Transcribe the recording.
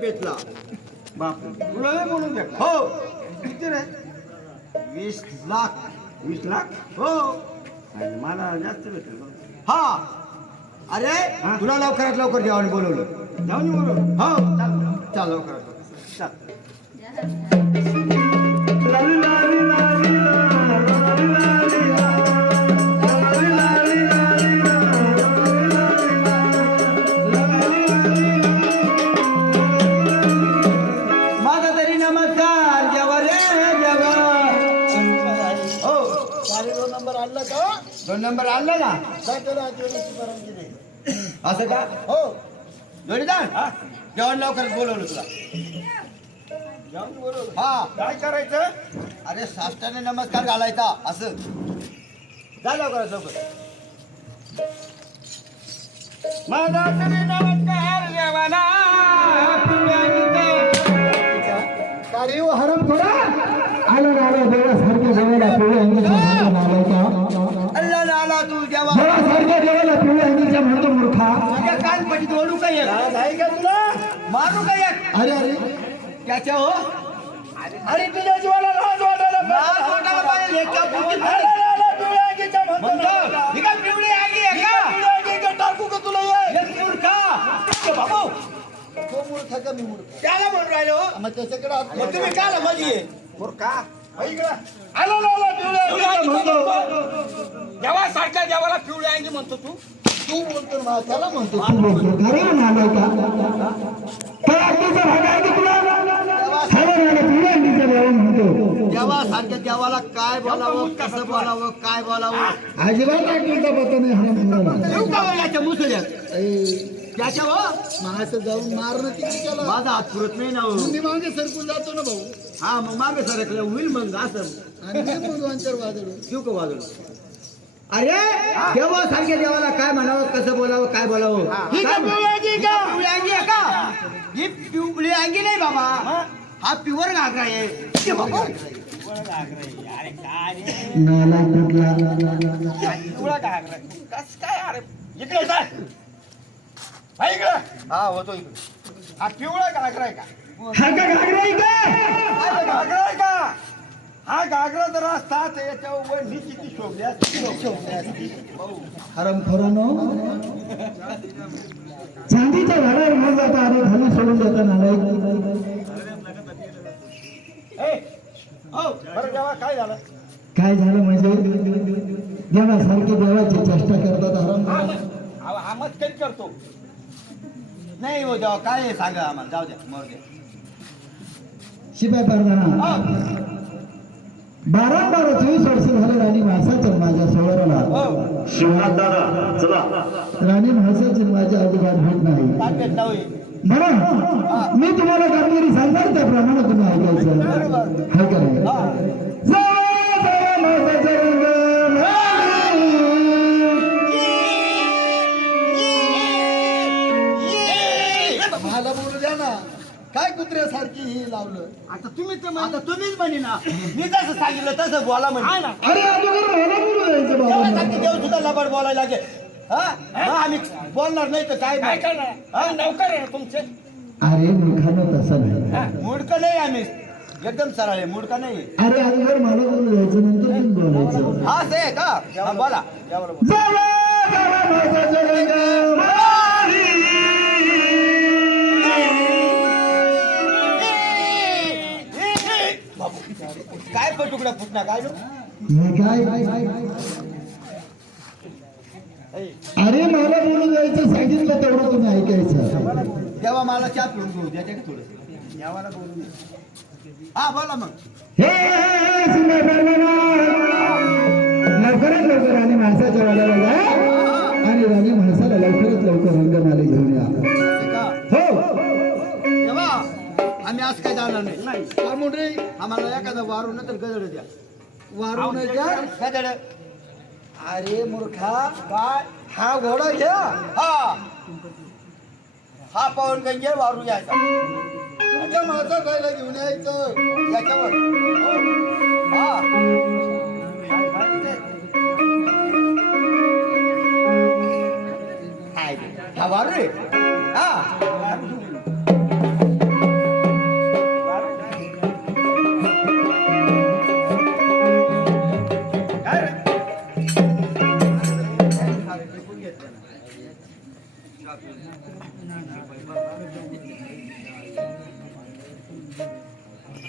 भेटला बापरे. तुला बोलून भेटला हो. किती रे? वीस लाख. वीस लाख? हो. आणि मला जास्त भेटेल. हा. अरे? तुला लवकरात लवकर जेवण बोलवलं. जाऊन बरोबर हो. चाल. चाल लवकरात लवकर. चाल. नंबर आणला ना? काय केलं जोडीची परवानगी नाही असं का? हो. जोडीदार? जेवण लवकर बोलवलं तुला. जाऊन हा. काय करायचं? अरे साष्टाने नमस्कार घालायचा असं. जा लवकर लवकर. माझा तरी नमस्कार देवाला देवासारख्या देवाला पिवळ्या अंगीचा म्हणतो मूर्खा. तुझ्या कान पटीत ओढू का एक? नाही का तुला? मारू का एक? अरे अरे. त्याच्या हो. अरे तुझ्या जीवाला लाज वाटायला लाज वाटायला पाहिजे. एका बुकीत अरे, अरे, अरे, पिवळ्या अंगीच्या म्हणतो म्हणतो ना. ही काय पिवळी आगी आहे का? पिवळ्या अंगीच्या टाकू का तुला ये? एक मूर्खा. बाबू. तो मूर्ख का मी मूर्ख? त्याला म्हणून राहिलो. मग त्याच्याकडे हात मग तुम्ही काला ये? मूर्खा. इकडं. आला, आला, आला, पिवळ्या अंगीच्या म्हणतो. देवासारख्या देवाला पिवळ्या अंगी म्हणतो तू? तू बोलतो ना त्याला म्हणतो तू बोलतो अरे काय आहे की तुला? अंगीचा देवा सारख्या देवाला काय बोलावं कसं बोलावं काय बोलावं? अजिबात पत्ता नाही बरं याच्या मुसड्यात ए, त्याच्या असं जाऊन मारणं तिकडे केलं? माझा हात पुरत नाही ना हो. मी मागे सरकून जातो ना भाऊ. हा मग मागे सरकलं होईल मग असं. आणि वाजलो शिव का अरे देवा सारख्या देवाला काय म्हणावं कसं बोलावं काय बोलावं? ही. काय का पिवळी अंगी ही का? का पिवळी अंगी आहे का? ही पिवळी अंगी नाही बाबा. हा प्युअर घागरा आहे. ते बाबा. कस काय अरे इकडे जा. हा इकडे. हा होतो इकडे. हा पिवळा घागरा आहे का? हा का घागरा आहे का? हा घागरा आहे का? हा घागरा जर असता तर याच्यावर ही किती शोभली असती शोभली असती हरम खोरानो. चांदीच्या झाडावर न जाता अरे खाली सोडून देता नालायक बरं जेव्हा काय झालं? काय झालं म्हणजे? देवासारखे देवाची चेष्टा करतात हरम हा मग- हा हा मस्करी करतो? नाही हो देवा काय आहे सांगा आम्हाला जाऊ द्या मरू द्या शिपाई परदाना. बारा बारा चोवीस वर्ष झालं राणी म्हासाच्या माझ्या सोहराला हो शिवनाथ दादा चला राणी म्हासाची माझ्या अजिबात भेट नाही म्हणून मी तुम्हाला कामगिरी सांगणार त्याप्रमाणे तुम्ही ऐकायचं हाय का नाही जावा, जावा, म्हासाच्या रंगाला. मला बोलू द्या ना काय कुत्र्यासारखी ही लावलं? आता तुम्ही तर आता तुम्हीच म्हणे ना मी जसं सांगितलं तसं बोला म्हणजे अरे अगोदर मला बोलू द्यायचं बाबा देवासारखे देव सुद्धा लबाड बोलायला लागेल. हा? मग आम्ही बोलणार नाही तर काय काय नाही. करणार? हा? नौकर आहे ना तुमचे. अरे मूर्खानं तसं नाही. मूर्ख नाही आम्ही. एकदम सरळ आहे मूर्ख नाही. अरे अगोदर मला बोलू द्यायचं नंतर तुम्ही बोलायचं. हा ते आहे का? हा, बोला. बोल. जावा, जावा. पण तुकडा फुटणार काय अरे मला बोलू द्यायचं सांगितलं तेवढं तुम्ही ऐकायचं? तेव्हा मला चहा पिऊन घेऊ द्या का थोडं. देवाला बोलू दे. हा बोला मग. हे. लवकरात लवकर राणी माणसाच्या वाड्याला जा. आणि राणी माणसाला लवकरात लवकर रंगमाले घेऊन या. आम्ही आज काय जाणार नाही. का मोठे आम्हाला एखादा वारू तर गजड द्या. वारून का गजड अरे मूर्खा काय हा घोडा घ्या. हा. हा पवन गंगे वारू घ्यायचा तुमच्या माझा जायला घेऊन यायचं. याच्यावर? हा. वारू रे हा.